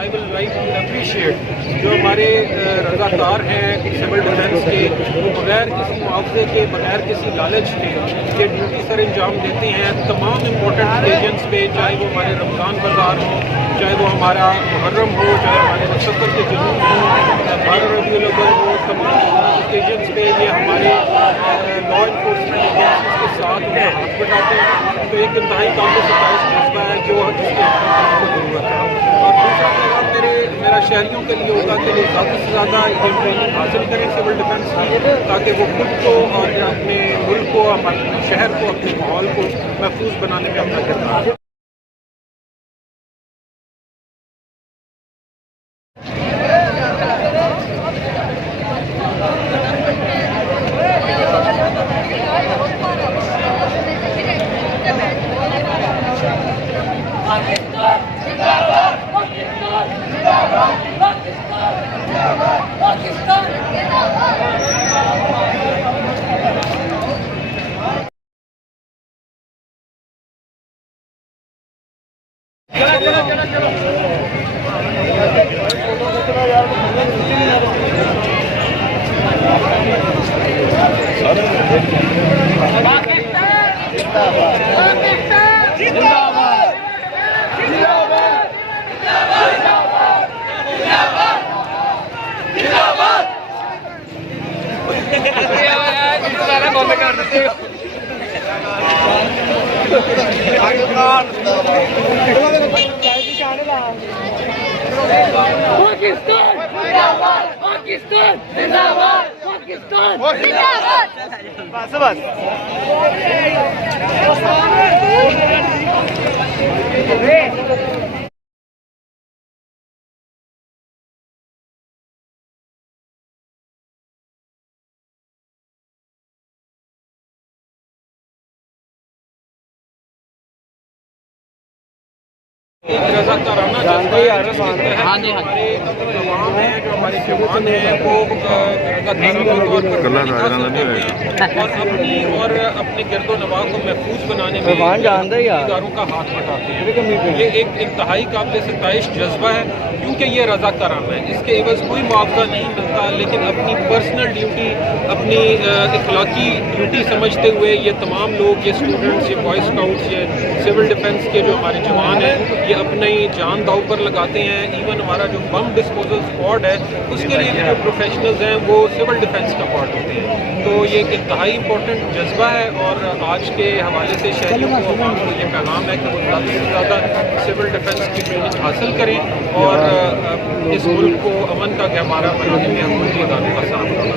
I will like to appreciate जो हमारे रज़ाकार हैं सिविल डिफेंस के, वो बगैर किसी मुआवजे के, बगैर किसी लालच के ये ड्यूटी सर अंजाम देते हैं तमाम इम्पोर्टेंट ओकेजन्स पे, चाहे वो हमारे रमज़ान बाज़ार हो, चाहे वो हमारा मुहर्रम हो, चाहे हमारे सफ़र के जुलूस हो, 12 रबीउल अव्वल हो, तमाम ओकेजन्स पे ये हमारे लॉ इन्फोर्समेंट एजेंसीज के साथ उनका हाथ बटाते हैं। तो एक इंतहाई काबिल सताइश जज्बा है जो इसकी ज़रूरत है। और दूसरा पैगाम मेरा शहरियों के लिए होगा कि वो ज़्यादा से ज़्यादा ये ट्रेनिंग हासिल करें सिविल डिफेंस की, ताकि वो खुद को और अपने मुल्क को, हमारे शहर को, अपने माहौल को महफूज बनाने में अपना किरदार। पाकिस्तान जिंदाबाद, पाकिस्तान जिंदाबाद। बस बस रज़ाकाराना जज्बा हमारे तमाम हैं जो हमारे जवान हैं वो रज़ाकाराना तौर पर और अपने गिरदो नवाह को महफूज बनाने में इदारों का हाथ बटाते हैं। ये एक इंतहाई काबिल सताइश जज्बा है, क्योंकि ये रज़ाकाराना है, इसके एवज़ कोई मुआवजा नहीं मिलता, लेकिन अपनी पर्सनल ड्यूटी, अपनी इखलाकी ड्यूटी समझते हुए ये तमाम लोग, ये स्टूडेंट्स, ये बॉय स्काउट्स, ये सिविल डिफेंस के जो हमारे जवान हैं, ये अपनी जान दाव पर लगाते हैं। इवन हमारा जो बम डिस्पोजल स्क्वाड है उसके लिए भी जो प्रोफेशनल्स हैं वो सिविल डिफेंस का पार्ट होते हैं। तो ये एक इंतहाई इम्पोर्टेंट जज्बा है और आज के हवाले से शहरियों को, अवाम को ये पैगाम है कि वो ज़्यादा से ज़्यादा सिविल डिफेंस की ट्रेनिंग हासिल करें और इस मुल्क को अमन का गहवारा बनाने में हुकूमती इदारों का साथ होगा।